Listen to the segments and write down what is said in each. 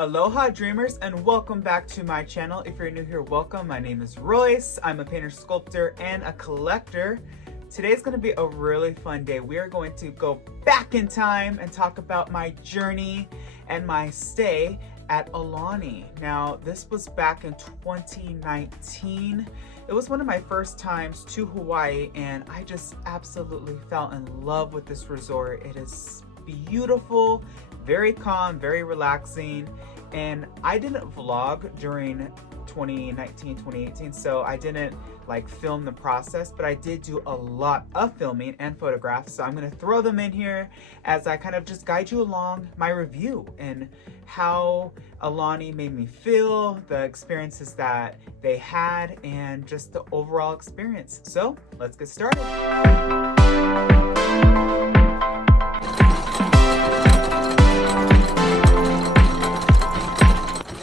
Aloha Dreamers, and welcome back to my channel. If you're new here, welcome. My name is Royce. I'm a painter, sculptor, and a collector. Today's going to be a really fun day. We are going to go back in time and talk about my journey and my stay at Aulani. Now, this was back in 2019. It was one of my first times to Hawaii, and I just absolutely fell in love with this resort. It is beautiful, very calm, very relaxing. And I didn't vlog during 2019, 2018, so I didn't like film the process, but I did do a lot of filming and photographs. So I'm gonna throw them in here as I kind of just guide you along my review and how Aulani made me feel, the experiences that they had, and just the overall experience. So let's get started.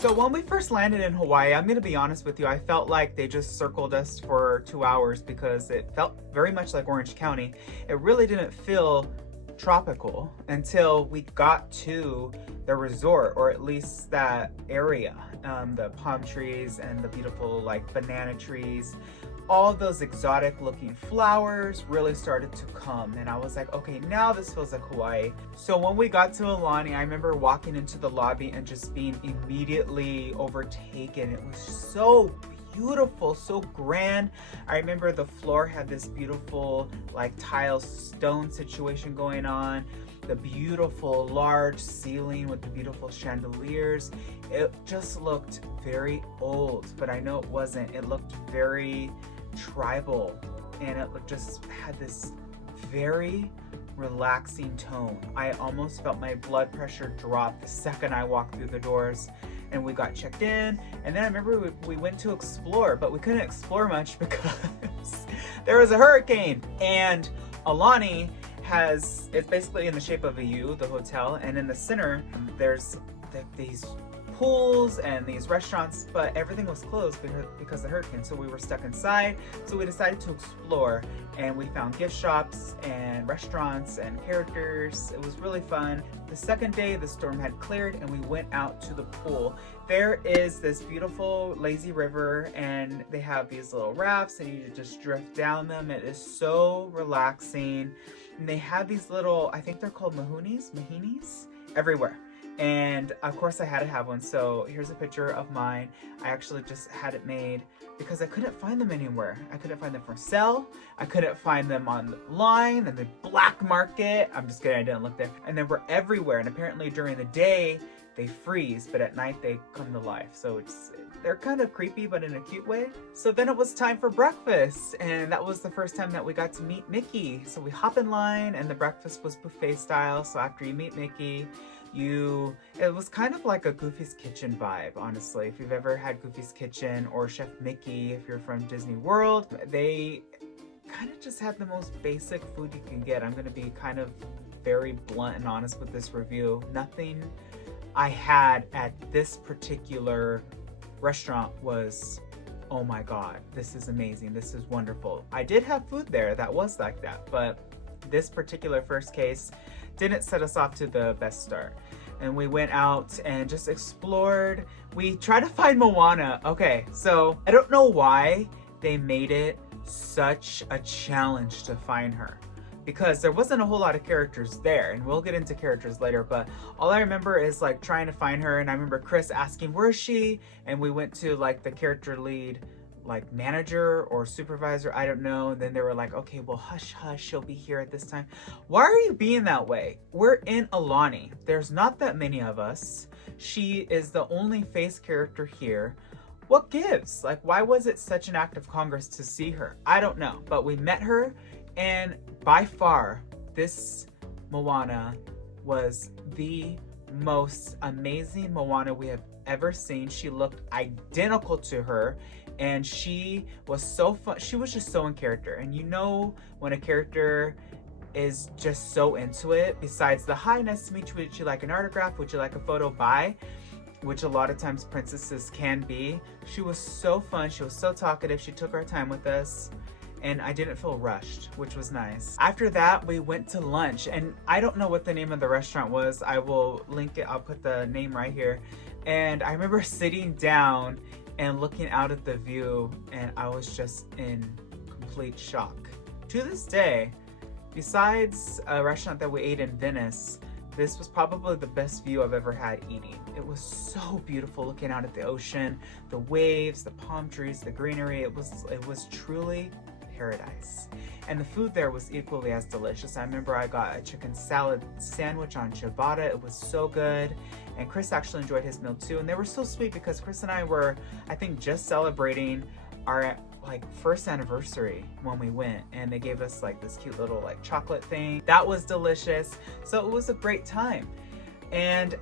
So when we first landed in Hawaii, I'm gonna be honest with you, I felt like they just circled us for 2 hours because it felt very much like Orange County. It really didn't feel tropical until we got to the resort, or at least that area. The palm trees and the beautiful like banana trees, all those exotic looking flowers really started to come, and I was like, okay, now this feels like Hawaii. So when we got to Aulani, I remember walking into the lobby and just being immediately overtaken. It was so beautiful, so grand. I remember the floor had this beautiful like tile stone situation going on, the beautiful large ceiling with the beautiful chandeliers. It just looked very old, but I know it wasn't. It looked very tribal, and it just had this very relaxing tone. I almost felt my blood pressure drop the second I walked through the doors, and we got checked in. And then I remember we went to explore, but we couldn't explore much because there was a hurricane. And Aulani it's basically in the shape of a U, the hotel, and in the center there's these pools and these restaurants, but everything was closed because of the hurricane. So we were stuck inside. So we decided to explore, and we found gift shops and restaurants and characters. It was really fun. The second day, the storm had cleared and we went out to the pool. There is this beautiful lazy river, and they have these little rafts and you just drift down them. It is so relaxing. And they have these little, I think they're called mahinis everywhere. And of course I had to have one. So here's a picture of mine. I actually just had it made because I couldn't find them anywhere. I couldn't find them for sale. I couldn't find them online in the black market. I'm just kidding, I didn't look there. And they were everywhere. And apparently during the day they freeze, but at night they come to life. So they're kind of creepy, but in a cute way. So then it was time for breakfast, and that was the first time that we got to meet Mickey. So we hop in line, and the breakfast was buffet style. So after you meet Mickey, it was kind of like a Goofy's Kitchen vibe, honestly. If you've ever had Goofy's Kitchen or Chef Mickey, if you're from Disney World, they kind of just had the most basic food you can get. I'm gonna be kind of very blunt and honest with this review. Nothing I had at this particular restaurant was, oh my God, this is amazing, this is wonderful. I did have food there that was like that, but this particular first case didn't set us off to the best start. And we went out and just explored. We tried to find Moana. Okay, so I don't know why they made it such a challenge to find her, because there wasn't a whole lot of characters there, and we'll get into characters later, but all I remember is like trying to find her. And I remember Chris asking, where is she? And we went to like the character lead, like manager or supervisor, I don't know. And then they were like, okay, well, hush hush, she'll be here at this time. Why are you being that way? We're in Aulani. There's not that many of us. She is the only face character here. What gives? Like, why was it such an act of Congress to see her? I don't know, but we met her, and by far this Moana was the most amazing Moana we have ever seen. She looked identical to her, and she was so fun. She was just so in character. And you know when a character is just so into it, besides the hi, nice to meet you, would you like an autograph, would you like a photo, bye, which a lot of times princesses can be. She was so fun, she was so talkative, she took our time with us, and I didn't feel rushed, which was nice. After that, we went to lunch, and I don't know what the name of the restaurant was. I will link it, I'll put the name right here. And I remember sitting down and looking out at the view, and I was just in complete shock. To this day, besides a restaurant that we ate in Venice, this was probably the best view I've ever had eating. It was so beautiful looking out at the ocean, the waves, the palm trees, the greenery. It was truly paradise. And the food there was equally as delicious. I remember I got a chicken salad sandwich on ciabatta. It was so good. And Chris actually enjoyed his meal too. And they were so sweet because Chris and I were, I think, just celebrating our first anniversary when we went, and they gave us like this cute little chocolate thing that was delicious. So it was a great time. And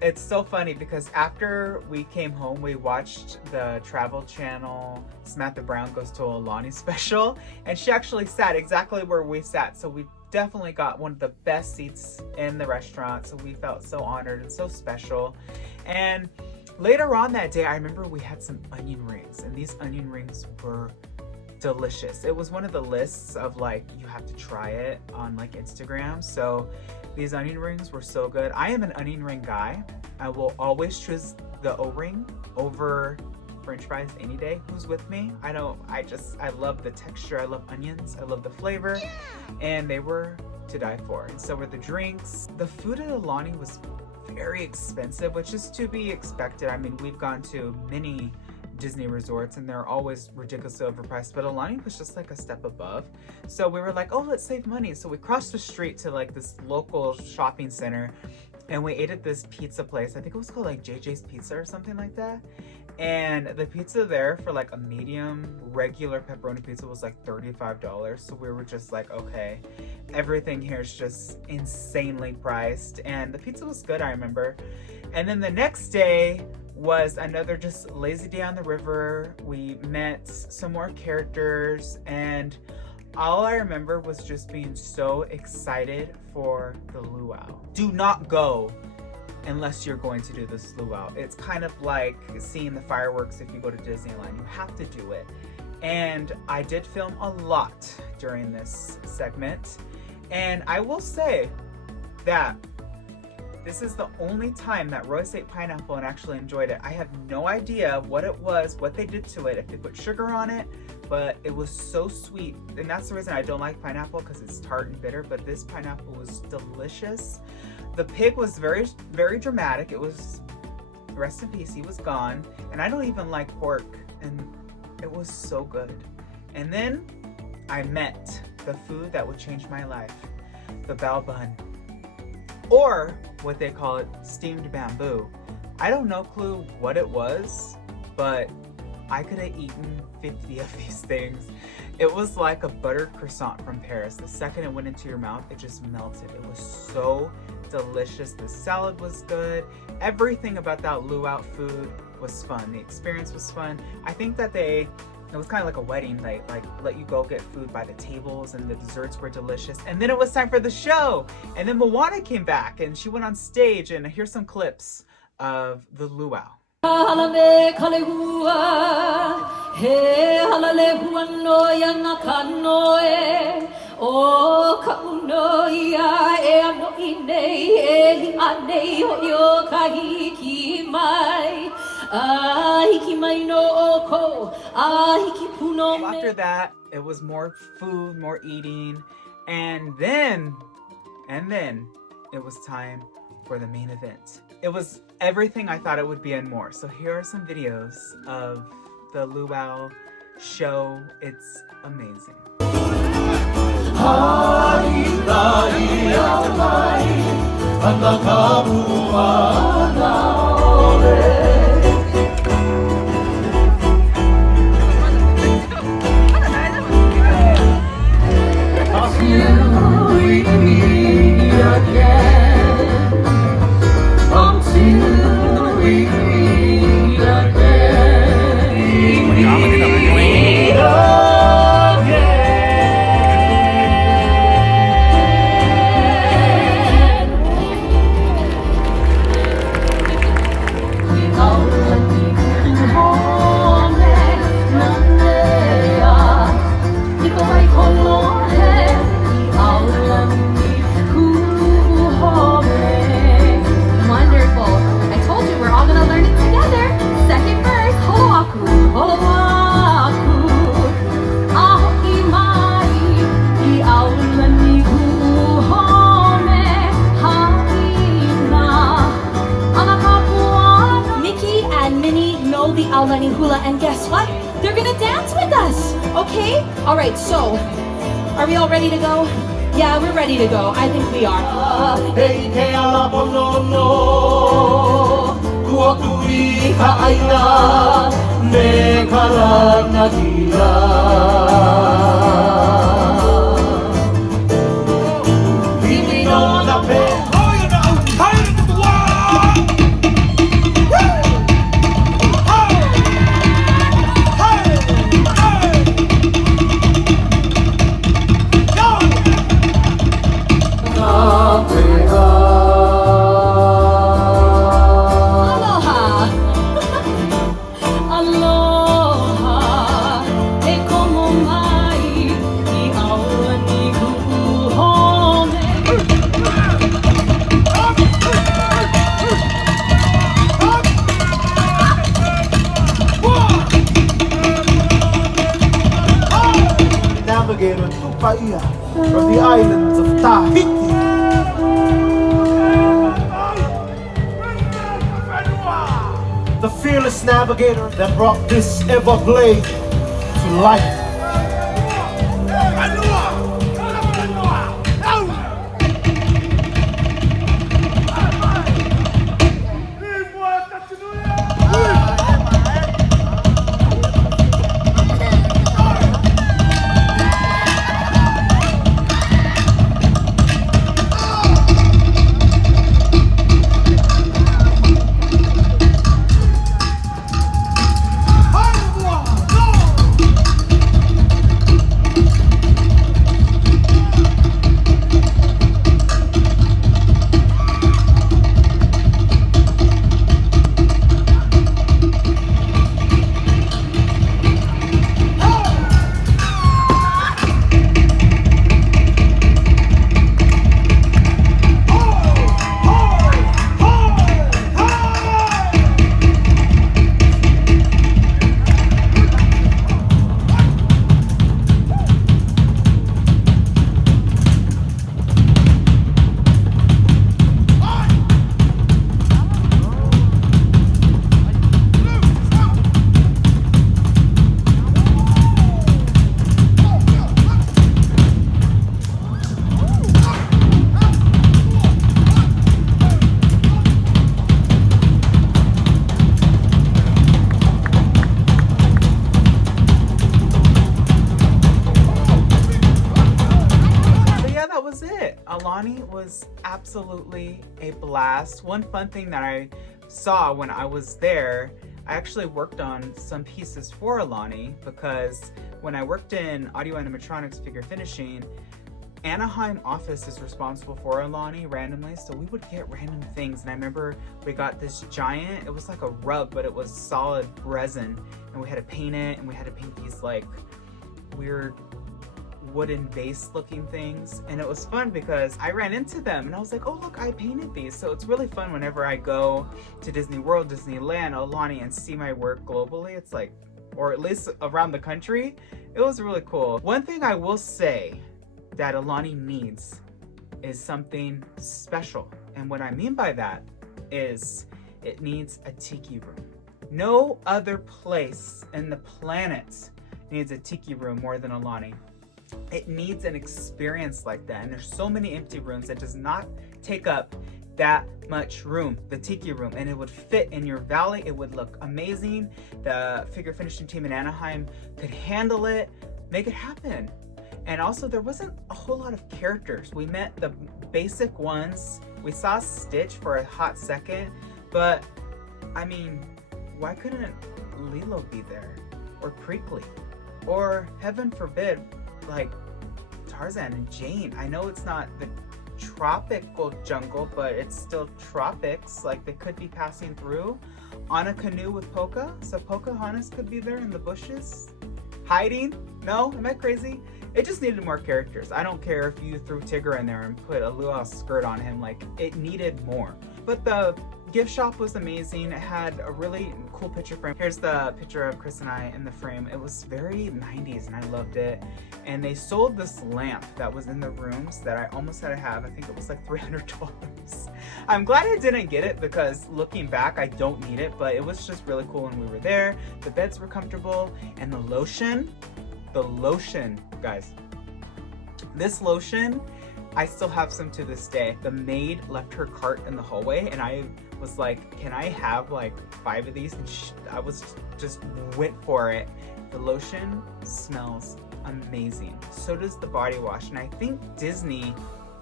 it's so funny because after we came home, we watched the Travel Channel Samantha Brown Goes to Aulani special, and she actually sat exactly where we sat. So we definitely got one of the best seats in the restaurant. So we felt so honored and so special. And later on that day, I remember we had some onion rings, and these onion rings were delicious. It was one of the lists of you have to try it on Instagram. So these onion rings were so good. I am an onion ring guy. I will always choose the O-ring over French fries any day. Who's with me? I love the texture. I love onions. I love the flavor. Yeah. And they were to die for. And so were the drinks. The food at Aulani was very expensive, which is to be expected. I mean, we've gone to many Disney resorts and they're always ridiculously overpriced, but Aulani was just a step above. So we were like, oh, let's save money. So we crossed the street to this local shopping center, and we ate at this pizza place. I think it was called JJ's Pizza or something like that. And the pizza there for a medium regular pepperoni pizza was $35. So we were just okay, everything here is just insanely priced. And the pizza was good, I remember. And then the next day was another just lazy day on the river. We met some more characters, and all I remember was just being so excited for the luau. Do not go unless you're going to do this luau. It's kind of like seeing the fireworks if you go to Disneyland. You have to do it. And I did film a lot during this segment. And I will say that this is the only time that Royce ate pineapple and actually enjoyed it. I have no idea what it was, what they did to it, if they put sugar on it, but it was so sweet. And that's the reason I don't like pineapple, because it's tart and bitter, but this pineapple was delicious. The pig was very, very dramatic. It was, rest in peace, he was gone. And I don't even like pork, and it was so good. And then I met the food that would change my life, the bao bun, or what they call it, steamed bamboo. I don't know clue what it was, but I could have eaten 50 of these things. It was like a buttered croissant from Paris. The second it went into your mouth, it just melted. It was so delicious. The salad was good. Everything about that luau food was fun. The experience was fun. I think that it was kind of like a wedding. They let you go get food by the tables, and the desserts were delicious. And then it was time for the show. And then Moana came back and she went on stage, and here's some clips of the luau. After that, it was more food, more eating, and then it was time for the main event. It was everything I thought it would be and more. So here are some videos of the luau show. It's amazing. Aulani hula, and guess what? They're gonna dance with us, okay? All right, so, are we all ready to go? Yeah, we're ready to go. I think we are. Navigator to Bahia from the islands of Tahiti. The fearless navigator that brought this Everglade to life. Aulani was absolutely a blast. One fun thing that I saw when I was there, I actually worked on some pieces for Aulani because when I worked in audio animatronics figure finishing, Anaheim office is responsible for Aulani randomly, so we would get random things. And I remember we got this giant, it was like a rug, but it was solid resin, and we had to paint it, and we had to paint these like weird wooden base looking things, and it was fun because I ran into them and I was like, oh look, I painted these. So it's really fun whenever I go to Disney World, Disneyland, Aulani, and see my work globally. It's like, or at least around the country. It was really cool. One thing I will say that Aulani needs is something special, and what I mean by that is it needs a tiki room. No other place in the planet needs a tiki room more than Aulani. It needs an experience like that, and there's so many empty rooms that does not take up that much room, the tiki room, and it would fit in your valley. It would look amazing. The figure finishing team in Anaheim could handle it, make it happen. And also there wasn't a whole lot of characters. We met the basic ones. We saw Stitch for a hot second, but I mean, why couldn't Lilo be there, or Prickly, or heaven forbid, like Tarzan and Jane? I know it's not the tropical jungle, but it's still tropics. Like, they could be passing through on a canoe with Poca, so Pocahontas could be there in the bushes hiding. No, am I crazy? It just needed more characters. I don't care if you threw Tigger in there and put a luau skirt on him, like, it needed more. But the gift shop was amazing. It had a really cool picture frame. Here's the picture of Chris and I in the frame. It was very 90s and I loved it. And they sold this lamp that was in the rooms that I almost had to have. I think it was like $300. I'm glad I didn't get it because looking back, I don't need it, but it was just really cool when we were there. The beds were comfortable and the lotion, guys. This lotion, I still have some to this day. The maid left her cart in the hallway and I was like, can I have like 5 of these? And I was just went for it. The lotion smells amazing. So does the body wash. And I think Disney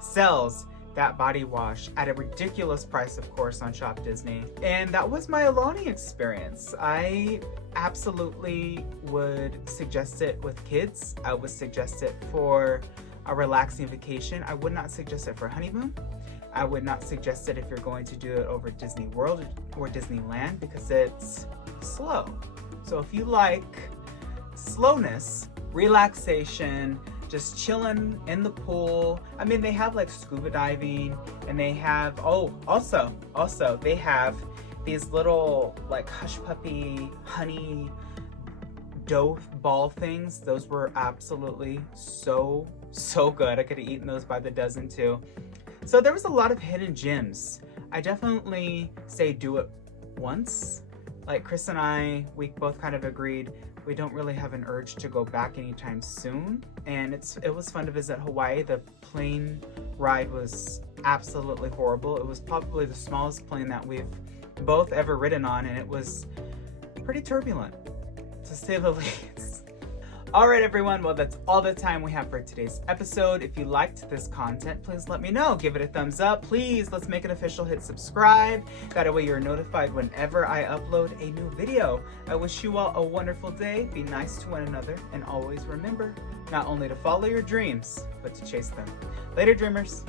sells that body wash at a ridiculous price, of course, on Shop Disney. And that was my Aulani experience. I absolutely would suggest it with kids. I would suggest it for a relaxing vacation. I would not suggest it for a honeymoon. I would not suggest it if you're going to do it over Disney World or Disneyland because it's slow. So if you like slowness, relaxation, just chilling in the pool. I mean, they have like scuba diving and they have, also they have these little like hush puppy honey dough ball things. Those were absolutely so good. I could have eaten those by the dozen too. So there was a lot of hidden gems. I definitely say do it once. Like Chris and I, we both kind of agreed we don't really have an urge to go back anytime soon. And it was fun to visit Hawaii. The plane ride was absolutely horrible. It was probably the smallest plane that we've both ever ridden on, and it was pretty turbulent, to say the least. All right, everyone. Well, that's all the time we have for today's episode. If you liked this content, please let me know. Give it a thumbs up. Please, let's make it official. Hit subscribe. That way you're notified whenever I upload a new video. I wish you all a wonderful day. Be nice to one another. And always remember, not only to follow your dreams, but to chase them. Later, dreamers.